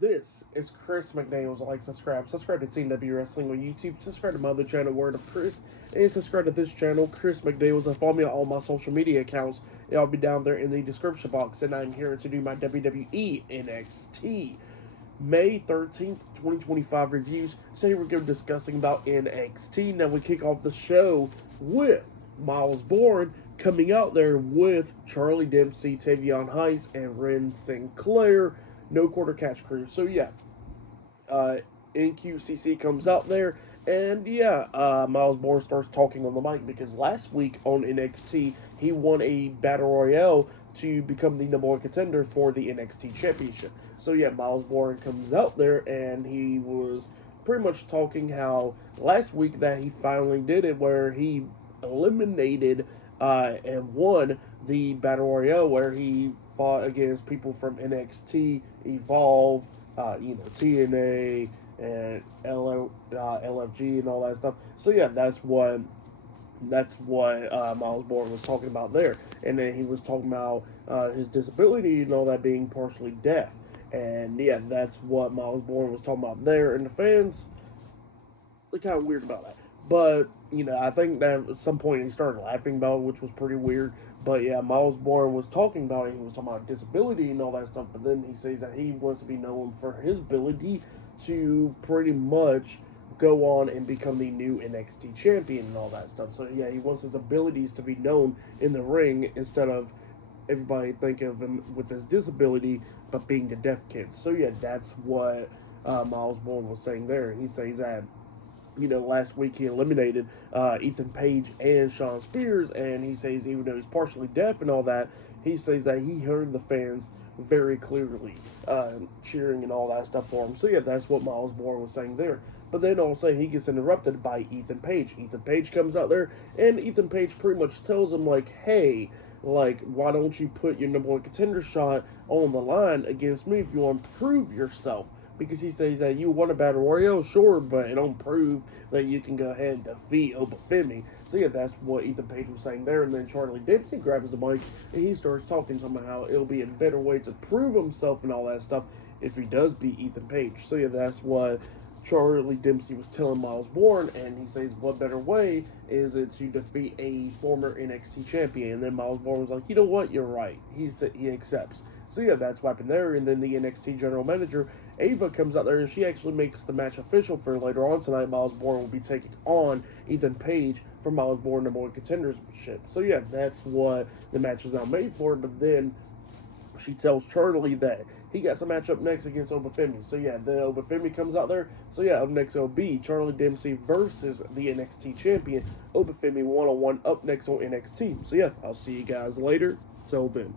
This is Chris McDaniels. Like, subscribe to Team W Wrestling on YouTube. Subscribe to my other channel, Word of Chris, and subscribe to this channel, Chris McDaniels. And follow me on all my social media accounts. I'll be down there in the description box. And I'm here to do my WWE NXT May 13th, 2025 reviews. So here we go discussing about NXT. Now we kick off the show with Myles Borne coming out there with Charlie Dempsey, Tavion Heiss, and Ren Sinclair. No quarter catch crew. So yeah, uh, NQCC comes out there, and yeah, Myles Borne starts talking on the mic because last week on NXT he won a battle royale to become the number one contender for the NXT championship. So yeah, Myles Borne comes out there and he was pretty much talking how last week that he finally did it, where he eliminated and won the battle royale, where he fought against people from NXT, Evolve, TNA, and LFG and all that stuff. So yeah, that's what Myles Borne was talking about there, and then he was talking about his disability and all that, being partially deaf, and yeah, that's what Myles Borne was talking about there, and the fans are kind of weird about that. But I think that at some point he started laughing about it, which was pretty weird. But yeah, Myles Borne was talking about it. He was talking about disability and all that stuff. But then he says that he wants to be known for his ability to pretty much go on and become the new NXT champion and all that stuff. So yeah, he wants his abilities to be known in the ring instead of everybody think of him with his disability, but being the deaf kid. So yeah, that's what Myles Borne was saying there. He says that last week he eliminated Ethan Page and Shawn Spears, and he says even though he's partially deaf and all that, he says that he heard the fans very clearly cheering and all that stuff for him. So yeah, that's what Myles Borne was saying there. But then all of a sudden he gets interrupted by Ethan Page. Ethan Page comes out there, and Ethan Page pretty much tells him like, "Hey, like, why don't you put your number one contender shot on the line against me if you want to prove yourself?" Because he says that you won a battle royale, sure, but it don't prove that you can go ahead and defeat Obafemi. So yeah, that's what Ethan Page was saying there. And then Charlie Dempsey grabs the mic and he starts talking to him about how it'll be a better way to prove himself and all that stuff if he does beat Ethan Page. So yeah, that's what Charlie Dempsey was telling Myles Borne, and he says, what better way is it to defeat a former NXT champion? And then Myles Borne was like, you know what, you're right. He accepts. So yeah, that's what happened there. And then the NXT general manager, Ava, comes out there and she actually makes the match official for later on tonight. Myles Borne will be taking on Ethan Page for Myles Borne number one contendership. So yeah, that's what the match is now made for. But then she tells Charlie that he got some match up next against Obafemi. So yeah, then Obafemi comes out there. So yeah, up next will be Charlie Dempsey versus the NXT champion Obafemi 1-on-1 up next on NXT. So yeah, I'll see you guys later. Till then.